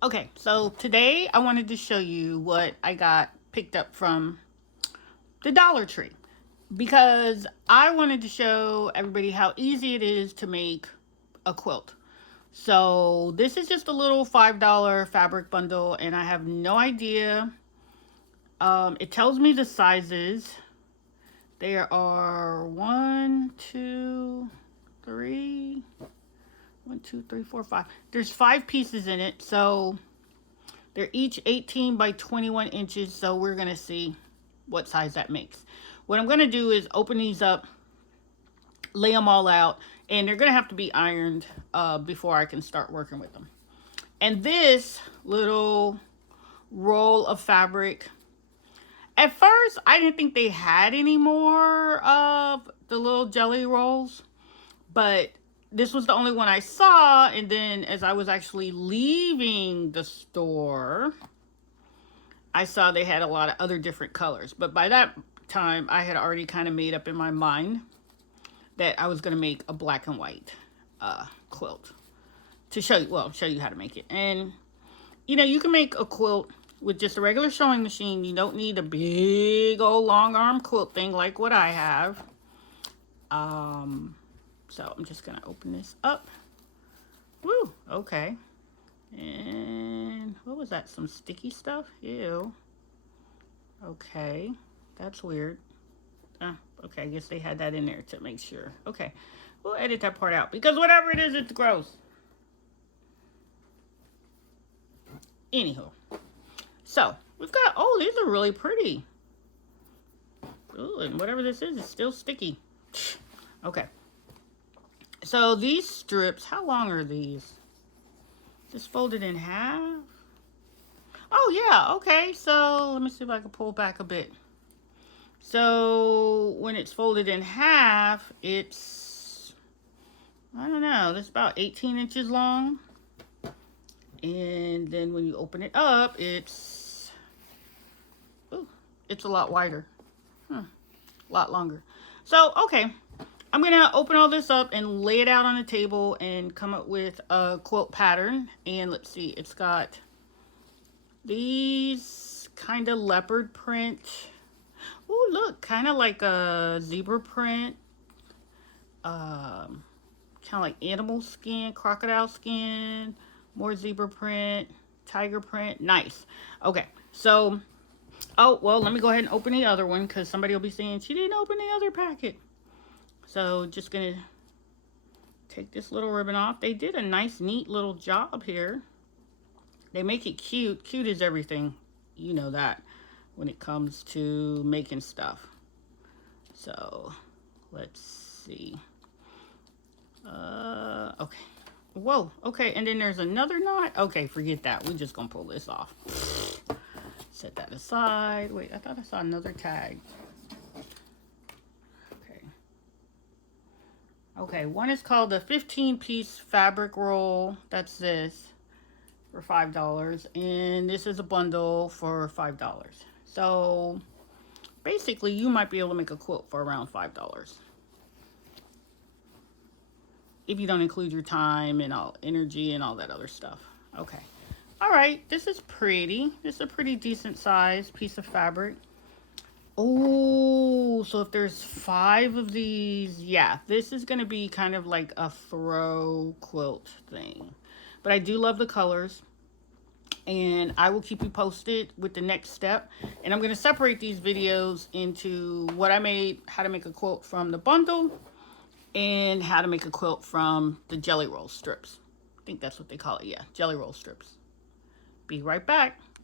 Okay, so today I wanted to show you what I got picked up from the Dollar Tree because I wanted to show everybody how easy it is to make a quilt. So this is just a little $5 fabric bundle and I have no idea. It tells me the sizes. There are 1, 2, 3, 1, 2, 3, 4, 5. There's 5 pieces in it, so they're each 18 by 21 inches, so we're going to see what size that makes. What I'm going to do is open these up, lay them all out, and they're going to have to be ironed before I can start working with them. And this little roll of fabric, at first I didn't think they had any more of the little jelly rolls, but this was the only one I saw. And then as I was actually leaving the store, I saw they had a lot of other different colors. But by that time, I had already kind of made up in my mind that I was going to make a black and white quilt to show you, well, show you how to make it. And, you know, you can make a quilt with just a regular sewing machine. You don't need a big old long arm quilt thing like what I have. So I'm just going to open this up. Woo, okay. And what was that? Some sticky stuff? Ew. Okay, that's weird. Okay, I guess they had that in there to make sure. Okay, we'll edit that part out because whatever it is, it's gross. Anywho, so we've got, oh, these are really pretty. Ooh, and whatever this is still sticky. Okay. So these strips, how long are these? Just folded in half? Oh, yeah, okay. So let me see if I can pull back a bit. So when it's folded in half, it's, I don't know, it's about 18 inches long. And then when you open it up, it's, ooh, it's a lot wider. A lot longer. So, okay. I'm going to open all this up and lay it out on the table and come up with a quilt pattern. And let's see, it's got these kind of leopard print. Oh, look, kind of like a zebra print. Kind of like animal skin, crocodile skin, more zebra print, tiger print. Nice. Okay, so, oh, well, let me go ahead and open the other one because somebody will be saying she didn't open the other packet. So just gonna take this little ribbon off. They did a nice, neat little job here. They make it cute. Cute is everything. You know that when it comes to making stuff. So let's see. Okay. Whoa. Okay. And then there's another knot. Okay, forget that. We're just gonna pull this off. Set that aside. Wait, I thought I saw another tag. Okay, one is called the 15-piece fabric roll. That's this for $5. And this is a bundle for $5. So basically, you might be able to make a quilt for around $5. If you don't include your time and all energy and all that other stuff. Okay. All right, this is pretty. This is a pretty decent size piece of fabric. Oh, so if there's 5 of these, yeah, this is going to be kind of like a throw quilt thing. But I do love the colors. And I will keep you posted with the next step. And I'm going to separate these videos into what I made, how to make a quilt from the bundle, and how to make a quilt from the jelly roll strips. I think that's what they call it, yeah, jelly roll strips. Be right back.